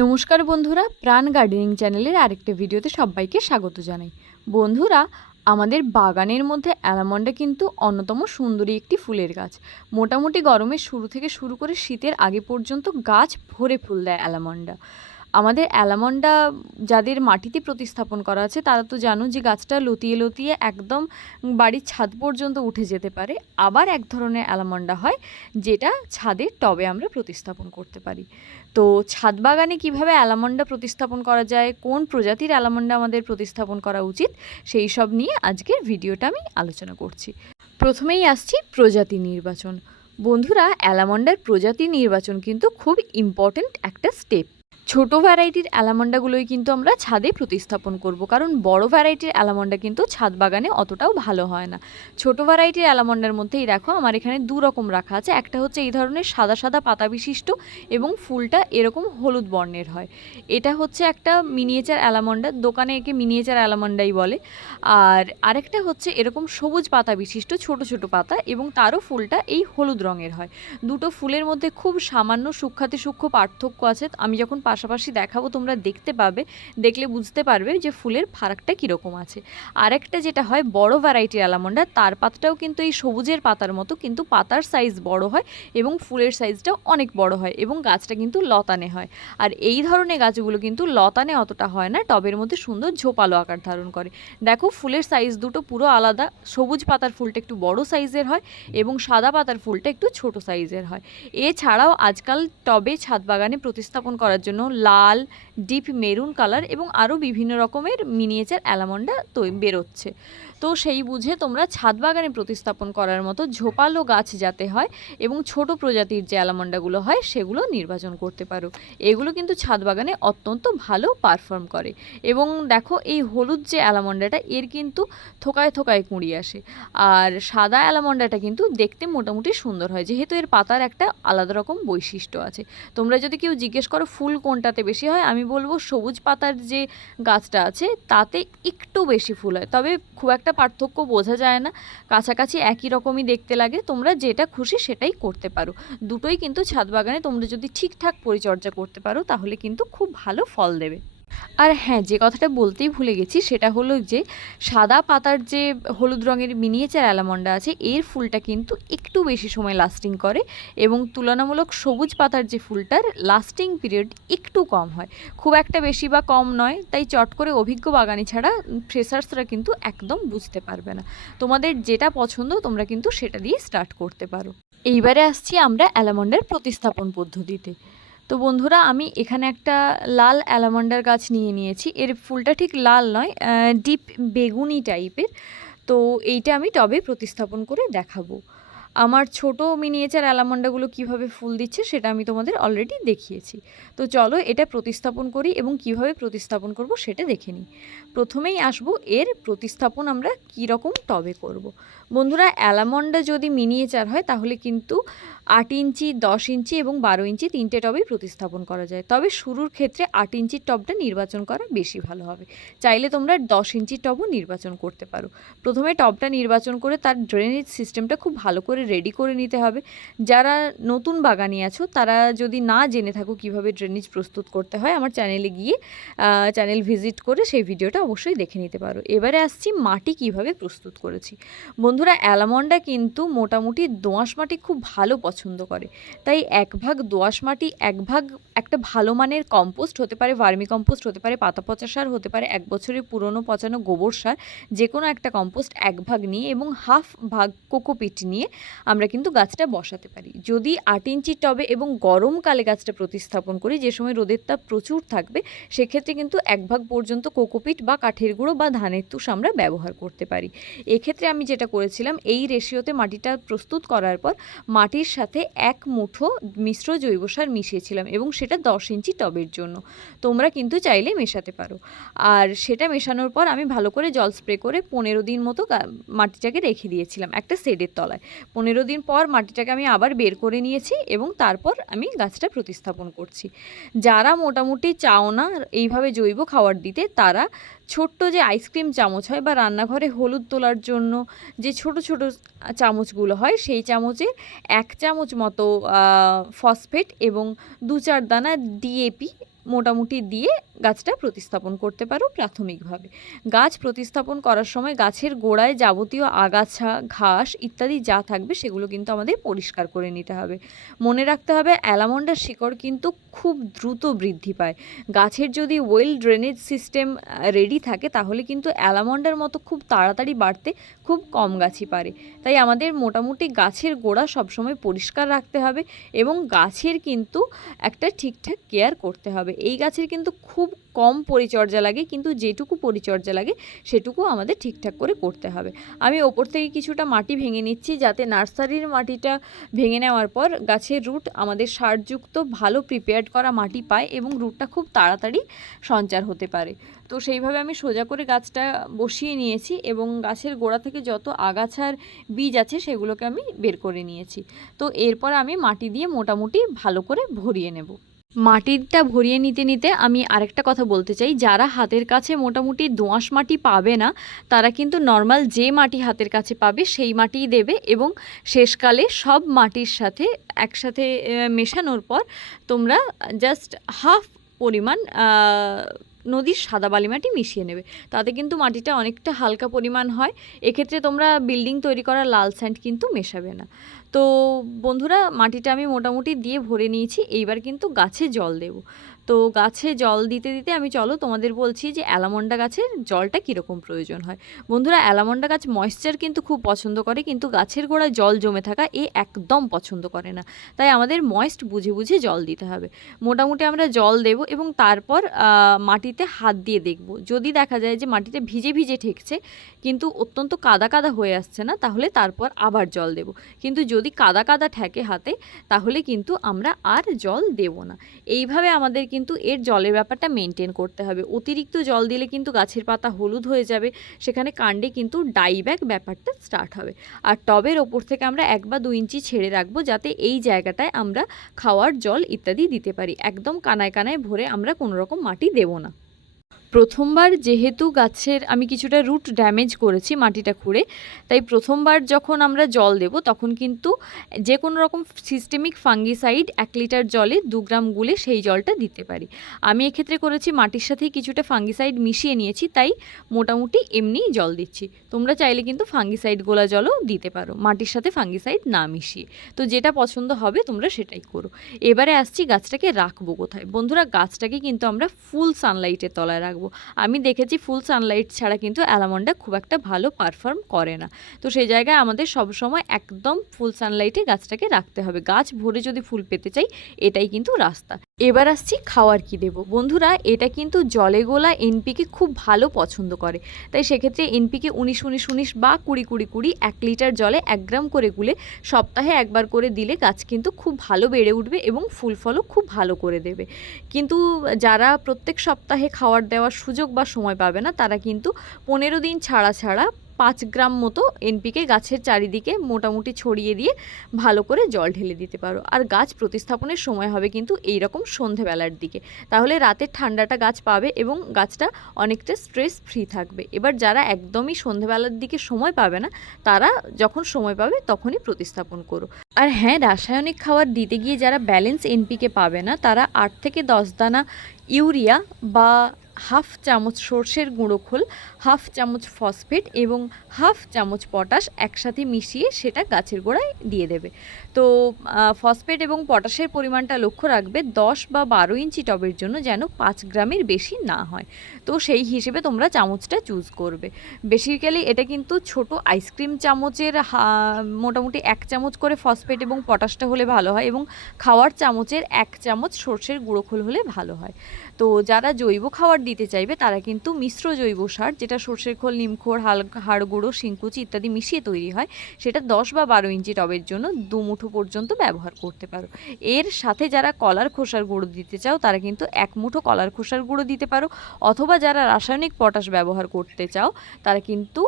নমস্কার বন্ধুরা, প্রাণ গার্ডেনিং চ্যানেলের আরেকটা ভিডিওতে সবাইকে স্বাগত জানাই। বন্ধুরা, আমাদের বাগানের মধ্যে অ্যালামন্ডা কিন্তু অন্যতম সুন্দরী একটি ফুলের গাছ। মোটামুটি গরমের শুরু থেকে শুরু করে শীতের আগে পর্যন্ত গাছ ভরে ফুল দেয় অ্যালামন্ডা। আমাদের অ্যালামন্ডা যাদের মাটিতে প্রতিস্থাপন করা আছে তারা তো জানো যে গাছটা লতিয়ে লতিয়ে একদম বাড়ির ছাদ পর্যন্ত উঠে যেতে পারে। আবার এক ধরনের অ্যালামন্ডা হয় যেটা ছাদের টবে আমরা প্রতিস্থাপন করতে পারি। তো ছাদ বাগানে কীভাবে অ্যালামন্ডা প্রতিস্থাপন করা যায়, কোন প্রজাতির অ্যালামন্ডা আমাদের প্রতিস্থাপন করা উচিত, সেই সব নিয়ে আজকের ভিডিওটা আমি আলোচনা করছি। প্রথমেই আসছি প্রজাতি নির্বাচন। বন্ধুরা, অ্যালামন্ডার প্রজাতি নির্বাচন কিন্তু খুব ইম্পর্ট্যান্ট একটা স্টেপ। ছোট ভ্যারাইটির অ্যালামন্ডাগুলোই কিন্তু আমরা ছাদে প্রতিস্থাপন করব, কারণ বড় ভ্যারাইটির অ্যালামন্ডা কিন্তু ছাদ বাগানে অতটাও ভালো হয় না। ছোট ভ্যারাইটির অ্যালামন্ডার মধ্যেই দেখো আমার এখানে দু রকম রাখা আছে। একটা হচ্ছে এই ধরনের সাদা সাদা পাতা বিশিষ্ট এবং ফুলটা এরকম হলুদ বর্ণের হয়। এটা হচ্ছে একটা মিনিয়েচার অ্যালামন্ডা, দোকানে একে মিনিয়েচার অ্যালামন্ডাই বলে। আর আরেকটা হচ্ছে এরকম সবুজ পাতা বিশিষ্ট ছোট ছোট পাতা এবং তারও ফুলটা এই হলুদ রঙের হয়। দুটো ফুলের মধ্যে খুব সামান্য সূক্ষ্মাতি সূক্ষ্ম পার্থক্য আছে। আমি যখন পাশাপাশি দেখাবো তোমরা দেখতে পাবে, দেখলে বুঝতে পারবে যে ফুলের ফারাকটা কীরকম আছে। আরেকটা যেটা হয় বড় ভ্যারাইটির অ্যালামন্ডা, তার পাতাটাও কিন্তু এই সবুজের পাতার মতো, কিন্তু পাতার সাইজ বড় হয় এবং ফুলের সাইজটাও অনেক বড় হয় এবং গাছটা কিন্তু লতানে হয়। আর এই ধরনের গাছগুলো কিন্তু লতানে অতটা হয় না, টবের মধ্যে সুন্দর ঝোপালো আকার ধারণ করে। দেখো ফুলের সাইজ দুটো পুরো আলাদা। সবুজ পাতার ফুলটা একটু বড় সাইজের হয় এবং সাদা পাতার ফুলটা একটু ছোট সাইজের হয়। এছাড়াও আজকাল টবে ছাদ বাগানে প্রতিস্থাপন করার জন্য লাল, ডিপ মেরুন কালার এবং আরও বিভিন্ন রকমের মিনিয়েচার অ্যালামন্ডা বেরোচ্ছে। তো সেই বুঝে তোমরা ছাদ বাগানে প্রতিস্থাপন করার মতো ঝোপালো গাছ যাতে হয় এবং ছোট প্রজাতির যে অ্যালামন্ডাগুলো হয় সেগুলো নির্বাচন করতে পারো। এগুলো কিন্তু ছাদ বাগানে অত্যন্ত ভালো পারফর্ম করে। এবং দেখো এই হলুদ যে অ্যালামন্ডাটা, এর কিন্তু থোকায় থোকায় কুঁড়ি আসে। আর সাদা অ্যালামন্ডাটা কিন্তু দেখতে মোটামুটি সুন্দর হয়, যেহেতু এর পাতার একটা আলাদা রকম বৈশিষ্ট্য আছে। তোমরা যদি কেউ জিজ্ঞেস করো ফুল কোনটাতে বেশি হয়, আমি বলবো সবুজ পাতার যে গাছটা আছে তাতে একটু বেশি ফুল হয়, তবে খুব একটা পার্থক্য বোঝা যায় না, কাছাকাছি একই রকমই দেখতে লাগে। তোমরা যেটা খুশি সেটাই করতে পারো। দুটোই কিন্তু ছাদ বাগানে তোমরা যদি ঠিকঠাক পরিচর্যা করতে পারো তাহলে কিন্তু খুব ভালো ফল দেবে। আর হ্যাঁ, যে কথাটা বলতেই ভুলে গেছি সেটা হলো যে সাদা পাতার যে হলুদ রঙের মিনিয়েচার অ্যালামন্ডা আছে এর ফুলটা কিন্তু একটু বেশি সময় লাস্টিং করে এবং তুলনামূলক সবুজ পাতার যে ফুলটার লাস্টিং পিরিয়ড একটু কম হয়, খুব একটা বেশি বা কম নয়। তাই চট করে অভিজ্ঞ বাগানি ছাড়া ফ্রেশার্সরা কিন্তু একদম বুঝতে পারবে না। তোমাদের যেটা পছন্দ তোমরা কিন্তু সেটা দিয়ে স্টার্ট করতে পারো। এইবারে আসছি আমরা অ্যালামন্ডার প্রতিস্থাপন পদ্ধতিতে। তো বন্ধুরা, আমি এখানে একটা লাল অ্যালামন্ডার গাছ নিয়েছি। এর ফুলটা ঠিক লাল নয়, ডিপ বেগুনি টাইপের। তো এইটা আমি টবে প্রতিস্থাপন করে দেখাবো। আমার ছোট মিনিয়েচার অ্যালামন্ডাগুলো কিভাবে ফুল দিচ্ছে সেটা আমি তোমাদের অলরেডি দেখিয়েছি। তো চলো এটা প্রতিস্থাপন করি এবং কিভাবে প্রতিস্থাপন করব সেটা দেখে নিই। প্রথমেই আসবো এর প্রতিস্থাপন আমরা কী রকম টবে করব। বন্ধুরা, অ্যালামন্ডা যদি মিনিয়েচার হয় তাহলে কিন্তু 8 ইঞ্চি, 10 ইঞ্চি এবং 12 ইঞ্চি তিনটে টবেই প্রতিস্থাপন করা যায়। তবে শুরুর ক্ষেত্রে 8 ইঞ্চির টবটা নির্বাচন করা বেশি ভালো হবে। চাইলে তোমরা 10 ইঞ্চির টবও নির্বাচন করতে পারো। প্রথমে টবটা নির্বাচন করে তার ড্রেনেজ সিস্টেমটা খুব ভালো করে রেডি করে নিতে হবে। যারা নতুন বাগানি আছো তারা যদি না জেনে থাকো কিভাবে ড্রেনেজ প্রস্তুত করতে হয়, আমার চ্যানেলে গিয়ে চ্যানেল ভিজিট করে সেই ভিডিওটা অবশ্যই দেখে নিতে পারো। এবারে আসছি মাটি কিভাবে প্রস্তুত করেছি। বন্ধুরা, অ্যালামন্ডা কিন্তু মোটামুটি দোআঁশ মাটি খুব ভালো পছন্দ করে। তাই 1 ভাগ দোআঁশ মাটি, 1 ভাগ একটা ভালো মানের কম্পোস্ট, হতে পারে ভার্মি কম্পোস্ট, হতে পারে পাতা পচা সার, হতে পারে 1 বছরের পুরনো পচানো গোবর সার, যে কোনো একটা কম্পোস্ট 1 ভাগ নিয়ে এবং হাফ ভাগ কোকোপিট নিয়ে আমরা কিন্তু গাছটা বসাতে পারি। যদি 8 ইঞ্চির টবে এবং গরমকালে গাছটা প্রতিস্থাপন করি, যে সময় রোদের তাপ প্রচুর থাকবে, সেক্ষেত্রে কিন্তু 1 ভাগ পর্যন্ত কোকোপিট বা কাঠের গুঁড়ো বা ধানের তুষ আমরা ব্যবহার করতে পারি। এক্ষেত্রে আমি যেটা করেছিলাম, এই রেশিওতে মাটিটা প্রস্তুত করার পর মাটির সাথে 1 মুঠো মিশ্র জৈব সার মিশিয়েছিলাম এবং সেটা 10 ইঞ্চি টবের জন্য। তোমরা কিন্তু চাইলে মেশাতে পারো। আর সেটা মেশানোর পর আমি ভালো করে জল স্প্রে করে 15 দিন মতো মাটিটাকে রেখে দিয়েছিলাম একটা শেডের তলায়। 15 দিন পর মাটিটাকে আমি আবার বের করে নিয়েছি এবং তারপর আমি গাছটা প্রতিস্থাপন করছি। যারা মোটামুটি চাও না এইভাবে জৈব খাবার দিতে, তারা ছোট্ট যে আইসক্রিম চামচ হয় বা রান্নাঘরে হলুদ তোলার জন্য যে ছোট ছোট চামচগুলো হয়, সেই চামচে 1 চামচ মতো ফসফেট এবং 2-4 দানা ডিএপি মোটামুটি দিয়ে গাছটা প্রতিস্থাপন করতে পারো প্রাথমিকভাবে। গাছ প্রতিস্থাপন করার সময় গাছের গোড়ায় যাবতীয় আগাছা, ঘাস ইত্যাদি যা থাকবে সেগুলো কিন্তু আমাদের পরিষ্কার করে নিতে হবে। মনে রাখতে হবে অ্যালামন্ডার শিকড় কিন্তু খুব দ্রুত বৃদ্ধি পায়। গাছের যদি ওয়েল ড্রেনেজ সিস্টেম রেডি থাকে তাহলে কিন্তু অ্যালামন্ডার মতো খুব তাড়াতাড়ি বাড়তে খুব কম গাছই পারে। তাই আমাদের মোটামুটি গাছের গোড়া সবসময় পরিষ্কার রাখতে হবে এবং গাছের কিন্তু একটা ঠিকঠাক কেয়ার করতে হবে। এই গাছের কিন্তু খুব কম পরিচর্যা লাগে, কিন্তু যেটুকু পরিচর্যা লাগে সেটুকু আমাদের ঠিকঠাক করে করতে হবে। আমি ওপর থেকে কিছুটা মাটি ভেঙে নিচ্ছি যাতে নার্সারির মাটিটা ভেঙে নেওয়ার পর গাছের রুট আমাদের সারযুক্ত ভালো প্রিপেয়ার্ড করা মাটি পায় এবং রুটটা খুব তাড়াতাড়ি সঞ্চার হতে পারে। তো সেইভাবে আমি সোজা করে গাছটা বসিয়ে নিয়েছি এবং গাছের গোড়া থেকে যত আগাছার বীজ আছে সেগুলোকে আমি বের করে নিয়েছি। তো এরপর আমি মাটি দিয়ে মোটামুটি ভালো করে ভরিয়ে নেব। মাটিটা ভরিয়ে নিতে নিতে আমি আরেকটা কথা বলতে চাই, যারা হাতের কাছে মোটামুটি দোআঁশ মাটি পাবে না তারা কিন্তু নর্মাল যে মাটি হাতের কাছে পাবে সেই মাটিই দেবে এবং শেষকালে সব মাটির সাথে একসাথে মেশানোর পর তোমরা জাস্ট হাফ পরিমাণ নদীর সাদা বালি মাটি মিশিয়ে নেবে। তাতে কিন্তু মাটিটা অনেকটা হালকা পরিমাণ হয়। এক্ষেত্রে তোমরা বিল্ডিং তৈরি করা লাল স্যান্ড কিন্তু মেশাবে না। তো বন্ধুরা, মাটিটা আমি মোটামুটি দিয়ে ভরে নিয়েছি। এইবার কিন্তু গাছে জল দেব। তো গাছে জল দিতে দিতে আমি চলো তোমাদের বলছি যে অ্যালামন্ডা গাছের জলটা কীরকম প্রয়োজন হয়। বন্ধুরা, অ্যালামন্ডা গাছ ময়েশ্চার কিন্তু খুব পছন্দ করে, কিন্তু গাছের গোড়ায় জল জমে থাকা একদম পছন্দ করে না। তাই আমাদের ময়েস্ট বুঝে বুঝে জল দিতে হবে। মোটামুটি আমরা জল দেব এবং তারপর মাটিতে হাত দিয়ে দেখব। যদি দেখা যায় যে মাটিতে ভিজে ভিজে ঠেকছে কিন্তু অত্যন্ত কাদা কাদা হয়ে আসছে না, তাহলে তারপর আবার জল দেব। কিন্তু যদি কাদা কাদা ঠেকে হাতে তাহলে কিন্তু আমরা আর জল দেব না। এইভাবে আমাদের কিন্তু এর জলের ব্যাপারটা মেনটেন করতে হবে। অতিরিক্ত জল দিলে কিন্তু গাছের পাতা হলুদ হয়ে যাবে, সেখানে কাণ্ডে কিন্তু ডাইব্যাক ব্যাপারটা স্টার্ট হবে। আর টবের ওপর থেকে আমরা 1 বা 2 ইঞ্চি ছেড়ে রাখবো যাতে এই জায়গাটায় আমরা খাওয়ার জল ইত্যাদি দিতে পারি। একদম কানায় কানায় ভরে আমরা কোনো রকম মাটি দেব না। প্রথমবার যেহেতু গাছের আমি কিছুটা রুট ড্যামেজ করেছি মাটিটা খুঁড়ে, তাই প্রথমবার যখন আমরা জল দেব তখন কিন্তু যে কোনো রকম সিস্টেমিক ফাঙ্গিসাইড 1 লিটার জলে 2 গ্রাম গুলে সেই জলটা দিতে পারি। আমি এক্ষেত্রে করেছি মাটির সাথেই কিছুটা ফাঙ্গিসাইড মিশিয়ে নিয়েছি, তাই মোটামুটি এমনিই জল দিচ্ছি। তোমরা চাইলে কিন্তু ফাঙ্গিসাইড গোলা জলও দিতে পারো মাটির সাথে ফাঙ্গিসাইড না মিশিয়ে। তো যেটা পছন্দ হবে তোমরা সেটাই করো। এবারে আসছি গাছটাকে রাখবো কোথায়। বন্ধুরা, গাছটাকে কিন্তু আমরা ফুল সানলাইটের তলায় রাখবো। আমি দেখেছি ফুল সানলাইট ছাড়া কিন্তু অ্যালামন্ডা খুব একটা ভালো পারফর্ম করে না। তো সেই জায়গায় আমাদের সবসময় একদম ফুল সানলাইটে গাছটাকে রাখতে হবে। গাছ ভরে যদি ফুল পেতে চাই এটাই কিন্তু রাস্তা। এবার আসছি খাওয়ার কি দেব। বন্ধুরা, এটা কিন্তু জলে গোলা এনপিকে খুব ভালো পছন্দ করে, তাই সেক্ষেত্রে এনপিকে 19-19-19 বা 20-20-20 1 লিটার জলে 1 গ্রাম করে গুলে সপ্তাহে একবার করে দিলে গাছ কিন্তু খুব ভালো বেড়ে উঠবে এবং ফুল ফলও খুব ভালো করে দেবে। কিন্তু যারা প্রত্যেক সপ্তাহে খাওয়ার দেওয়ার সুযোগ বা সময় পাবে না তারা কিন্তু 15 দিন ছাড়া ছাড়া 5 গ্রাম মতো এনপিকে গাছের চারিদিকে মোটামুটি ছড়িয়ে দিয়ে ভালো করে জল ঢেলে দিতে পারো। আর গাছ প্রতিস্থাপনের সময় হবে কিন্তু এই রকম সন্ধেবেলার দিকে, তাহলে রাতের ঠান্ডাটা গাছ পাবে এবং গাছটা অনেকটা স্ট্রেস ফ্রি থাকবে। এবার যারা একদমই সন্ধেবেলার দিকে সময় পাবে না তারা যখন সময় পাবে তখনই প্রতিস্থাপন করো। আর হ্যাঁ, রাসায়নিক খাবার দিতে গিয়ে যারা ব্যালেন্স এনপিকে পাবে না তারা 8 থেকে 10 দানা ইউরিয়া বা হাফ চামচ সর্ষের গুঁড়ো খোল, হাফ চামচ ফসফেট এবং হাফ চামচ পটাশ একসাথে মিশিয়ে সেটা গাছের গোড়ায় দিয়ে দেবে। তো ফসফেট এবং পটাশের পরিমাণটা লক্ষ্য রাখবে 10 বা 12 ইঞ্চি টবের জন্য যেন 5 গ্রামের বেশি না হয়। তো সেই হিসেবে তোমরা চামচটা চুজ করবে। বেসিক্যালি এটা কিন্তু ছোট আইসক্রিম চামচের মোটামুটি 1 চামচ করে ফসফেট এবং পটাশটা হলে ভালো হয় এবং খাওয়ার চামচের 1 চামচ সর্ষের গুঁড়ো খোল হলে ভালো হয়। তো যারা জৈব খাবার দিতে চাইবে তারা কিন্তু মিশ্র জৈব সার, যেটা সর্ষের খোল, নিমখোল, হাড় গুঁড়ো, শিংকুচি ইত্যাদি মিশিয়ে তৈরি হয়, সেটা 10 বা 12 ইঞ্চি টবের জন্য 2 মুঠো পর্যন্ত ব্যবহার করতে পারো। এর সাথে যারা কলার খোসার গুঁড়ো দিতে চাও তারা কিন্তু 1 মুঠো কলার খোসার গুঁড়ো দিতে পারো, অথবা যারা রাসায়নিক পটাশ ব্যবহার করতে চাও তারা কিন্তু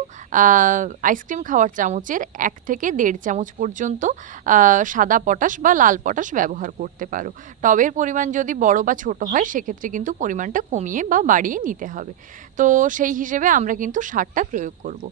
আইসক্রিম খাওয়ার চামচের 1 থেকে 1.5 চামচ পর্যন্ত সাদা পটাশ বা লাল পটাশ ব্যবহার করতে পারো। টবের পরিমাণ যদি বড় বা ছোট হয় সেক্ষেত্রে কিন্তু পরিমাণটা কমিয়ে বা বাড়িয়ে নিতে হবে। তো সেই হিসেবে আমরা কিন্তু সারটা প্রয়োগ করব।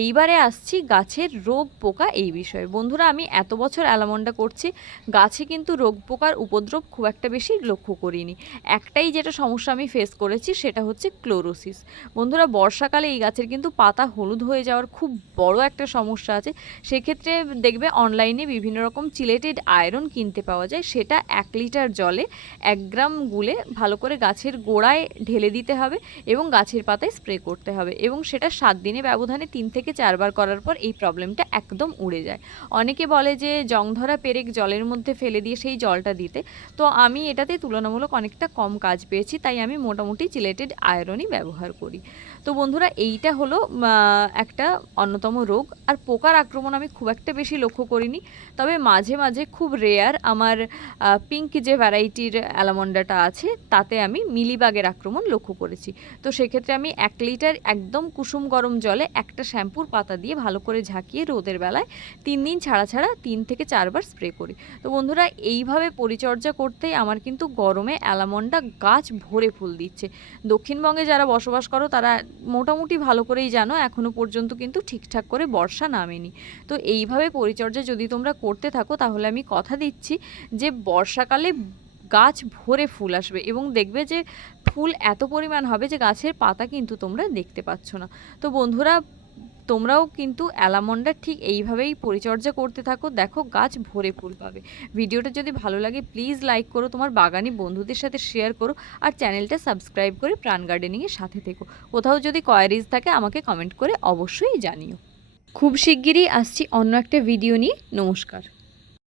এইবারে আসছি গাছের রোগ পোকা এই বিষয়ে। বন্ধুরা, আমি এত বছর অ্যালামন্ডা অ্যালামন্ডা করছি, গাছে কিন্তু রোগ পোকার উপদ্রব খুব একটা বেশি লক্ষ্য করিনি। একটাই যেটা সমস্যা আমি ফেস করেছি সেটা হচ্ছে ক্লোরোসিস। বন্ধুরা, বর্ষাকালে এই গাছের কিন্তু পাতা হলুদ হয়ে যাওয়ার খুব বড় একটা সমস্যা আছে। সেক্ষেত্রে দেখবে অনলাইনে বিভিন্ন রকম চিলেটেড আয়রন কিনতে পাওয়া যায়, সেটা 1 লিটার জলে 1 গ্রাম গুলে ভালো করে গাছের গোড়ায় ঢেলে দিতে হবে এবং গাছের পাতায় স্প্রে করতে হবে, এবং সেটা 7 দিনে ব্যবধানে 3 থেকে 4 বার করার পর এই প্রবলেমটা একদম উড়ে যায়। অনেকে বলে যে জং ধরা পেরেক জলের মধ্যে ফেলে দিয়ে সেই জলটা দিতে, তো আমি এটাতে তুলনামূলক অনেকটা কম কাজ পেয়েছি, তাই আমি মোটামুটি চিলেটেড আয়রনই ব্যবহার করি। তো বন্ধুরা, এইটা হলো একটা অন্যতম রোগ। আর পোকার আক্রমণ আমি খুব একটা বেশি লক্ষ্য করিনি, তবে মাঝে মাঝে খুব রেয়ার আমার পিঙ্ক যে ভ্যারাইটির অ্যালামন্ডাটা আছে তাতে আমি মিলিবাগের আক্রমণ লক্ষ্য করেছি। তো সেক্ষেত্রে আমি 1 লিটার একদম কুসুম গরম জলে একটা শ্যাম্পুর পাতা দিয়ে ভালো করে ঝাঁকিয়ে রোদের বেলায় 3 দিন ছাড়া ছাড়া 3 থেকে 4 বার স্প্রে করি। তো বন্ধুরা, এইভাবে পরিচর্যা করতেই আমার কিন্তু গরমে অ্যালামন্ডা গাছ ভরে ফুল দিচ্ছে। দক্ষিণবঙ্গে যারা বসবাস করো তারা মোটামুটি ভালো করেই জানো এখনও পর্যন্ত কিন্তু ঠিকঠাক করে বর্ষা নামেনি। তো এইভাবে পরিচর্যা যদি তোমরা করতে থাকো তাহলে আমি কথা দিচ্ছি যে বর্ষাকালে গাছ ভরে ফুল আসবে, এবং দেখবে যে ফুল এত পরিমাণ হবে যে গাছের পাতা কিন্তু তোমরা দেখতে পাচ্ছ না। তো বন্ধুরা, তোমরাও কিন্তু অ্যালামন্ডা ঠিক এইভাবেই পরিচর্যা করতে থাকো, দেখো গাছ ভরে ফুল পাবে। ভিডিওটা যদি ভালো লাগে প্লিজ লাইক করো, তোমার বাগানি বন্ধুদের সাথে শেয়ার করো, আর চ্যানেলটা সাবস্ক্রাইব করে প্রাণ গার্ডেনিংয়ের সাথে থেকো। কোথাও যদি কোয়ারিজ থাকে আমাকে কমেন্ট করে অবশ্যই জানিও। খুব শিগগিরই আসছি অন্য একটা ভিডিও নিয়ে। নমস্কার।